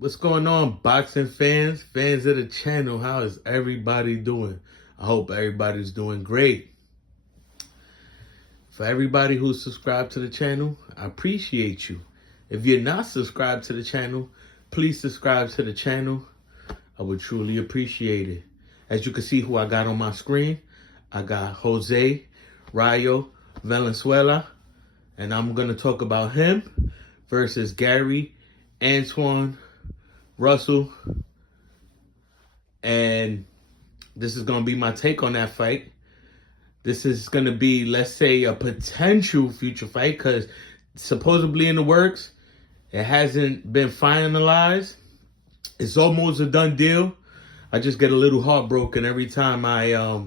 What's going on, boxing fans of the channel? How is everybody doing? I hope everybody's doing great. For everybody who's subscribed to the channel, I appreciate you. If you're not subscribed to the channel, please subscribe to the channel. I would truly appreciate it. As you can see who I got on my screen, I got Jose Rayo Valenzuela, and I'm going to talk about him versus Gary Antuanne Russell. And this is going to be my take on that fight. This is going to be, let's say, a potential future fight because supposedly in the works. It hasn't been finalized. It's almost a done deal. I just get a little heartbroken every time I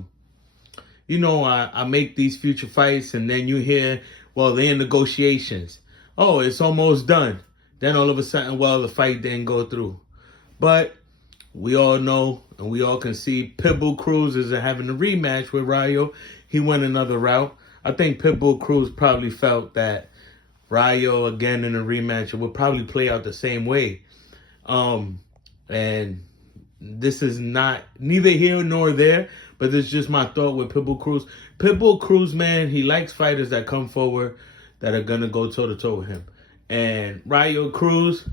make these future fights, and then you hear, well, they're in negotiations. Oh, it's almost done. Then all of a sudden, well, the fight didn't go through. But we all know, and we all can see, Pitbull Cruz is having a rematch with Rayo. He went another route. I think Pitbull Cruz probably felt that Rayo, again, in a rematch, it would probably play out the same way. And this is neither here nor there, but it's just my thought with Pitbull Cruz. Pitbull Cruz, man, he likes fighters that come forward that are going to go toe-to-toe with him. And Rayo Cruz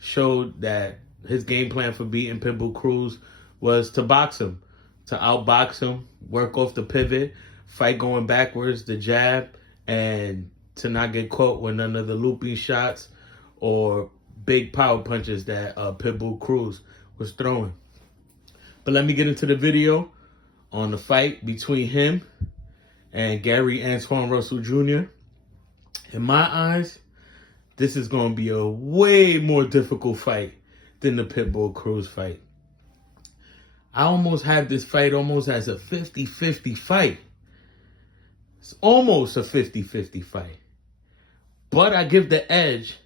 showed that his game plan for beating Pitbull Cruz was to box him, to outbox him, work off the pivot, fight going backwards, the jab, and to not get caught with none of the looping shots or big power punches that Pitbull Cruz was throwing. But let me get into the video on the fight between him and Gary Antuanne Russell Jr. In my eyes, this is going to be a way more difficult fight than the Pitbull Cruz fight. I almost have this fight almost as a 50-50 fight. It's almost a 50-50 fight. But I give the edge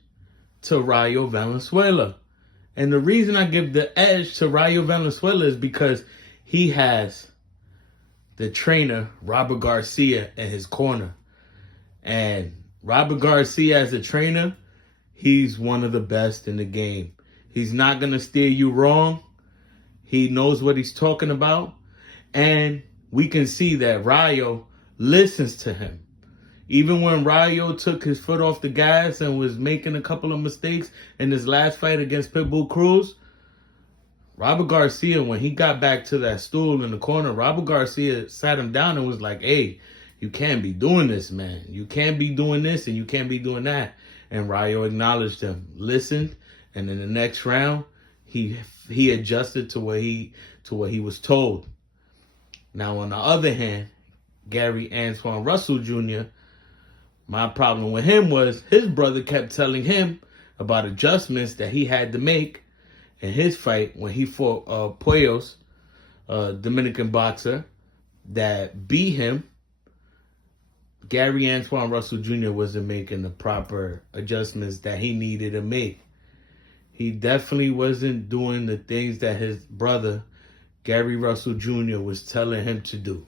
to Rayo Valenzuela. And the reason I give the edge to Rayo Valenzuela is because he has the trainer, Robert Garcia, in his corner. And Robert Garcia as a trainer, he's one of the best in the game. He's not going to steer you wrong. He knows what he's talking about. And we can see that Rayo listens to him. Even when Rayo took his foot off the gas and was making a couple of mistakes in his last fight against Pitbull Cruz, Robert Garcia, when he got back to that stool in the corner, Robert Garcia sat him down and was like, hey, you can't be doing this, man. You can't be doing this and you can't be doing that. And Rayo acknowledged him, listened, and in the next round, he adjusted to what he was told. Now, on the other hand, Gary Antuanne Russell Jr., my problem with him was his brother kept telling him about adjustments that he had to make in his fight when he fought Puellos, a Dominican boxer, that beat him. Gary Antuanne Russell Jr. wasn't making the proper adjustments that he needed to make. He definitely wasn't doing the things that his brother, Gary Russell Jr., was telling him to do.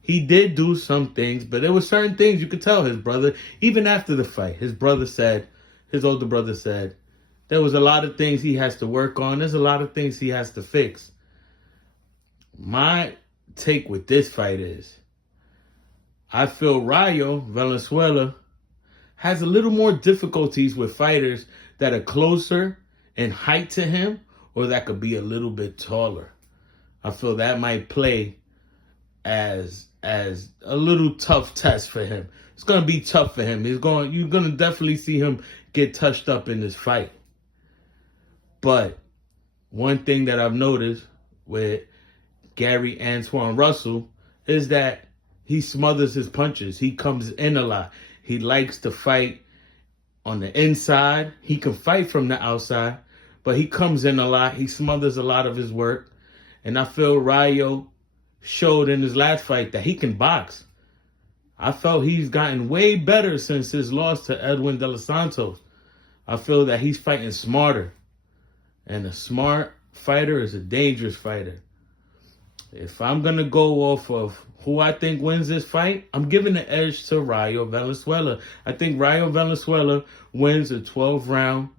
He did do some things, but there were certain things you could tell his brother, even after the fight. His older brother said, there was a lot of things he has to work on. There's a lot of things he has to fix. My take with this fight is, I feel Rayo Valenzuela has a little more difficulties with fighters that are closer in height to him or that could be a little bit taller. I feel that might play as a little tough test for him. It's going to be tough for him. You're going to definitely see him get touched up in this fight. But one thing that I've noticed with Gary Antuanne Russell is that he smothers his punches. He comes in a lot. He likes to fight on the inside. He can fight from the outside, but he comes in a lot. He smothers a lot of his work. And I feel Rayo showed in his last fight that he can box. I felt he's gotten way better since his loss to Edwin De Los Santos. I feel that he's fighting smarter. And a smart fighter is a dangerous fighter. If I'm going to go off of who I think wins this fight, I'm giving the edge to Rayo Valenzuela. I think Rayo Valenzuela wins a 12-round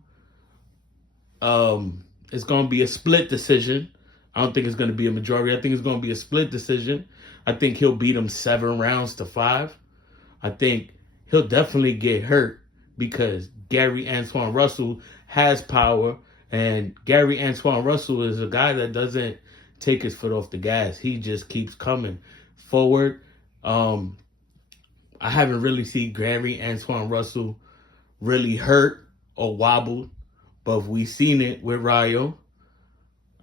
It's going to be a split decision. I don't think it's going to be a majority. I think it's going to be a split decision. I think he'll beat him 7 rounds to 5. I think he'll definitely get hurt because Gary Antuanne Russell has power, and Gary Antuanne Russell is a guy that doesn't take his foot off the gas. He just keeps coming forward. I haven't really seen Gary Antuanne Russell really hurt or wobbled, but we've seen it with Rayo.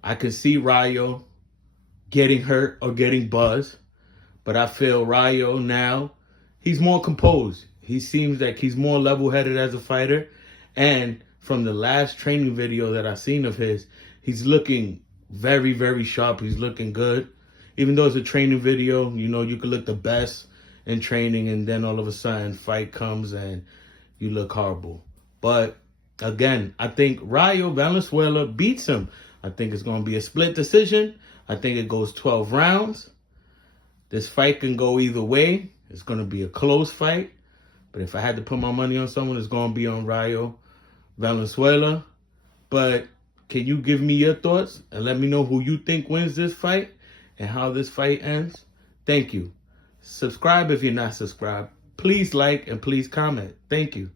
I can see Rayo getting hurt or getting buzzed, but I feel Rayo now, he's more composed. He seems like he's more level-headed as a fighter, and from the last training video that I've seen of his, he's looking very, very sharp. He's looking good. Even though it's a training video, you know, you could look the best in training, and then all of a sudden fight comes and you look horrible. But again, I think Rayo Valenzuela beats him. I think it's going to be a split decision. I think it goes 12 rounds. This fight can go either way. It's going to be a close fight. But if I had to put my money on someone, it's going to be on Rayo Valenzuela. But can you give me your thoughts and let me know who you think wins this fight and how this fight ends? Thank you. Subscribe if you're not subscribed. Please like and please comment. Thank you.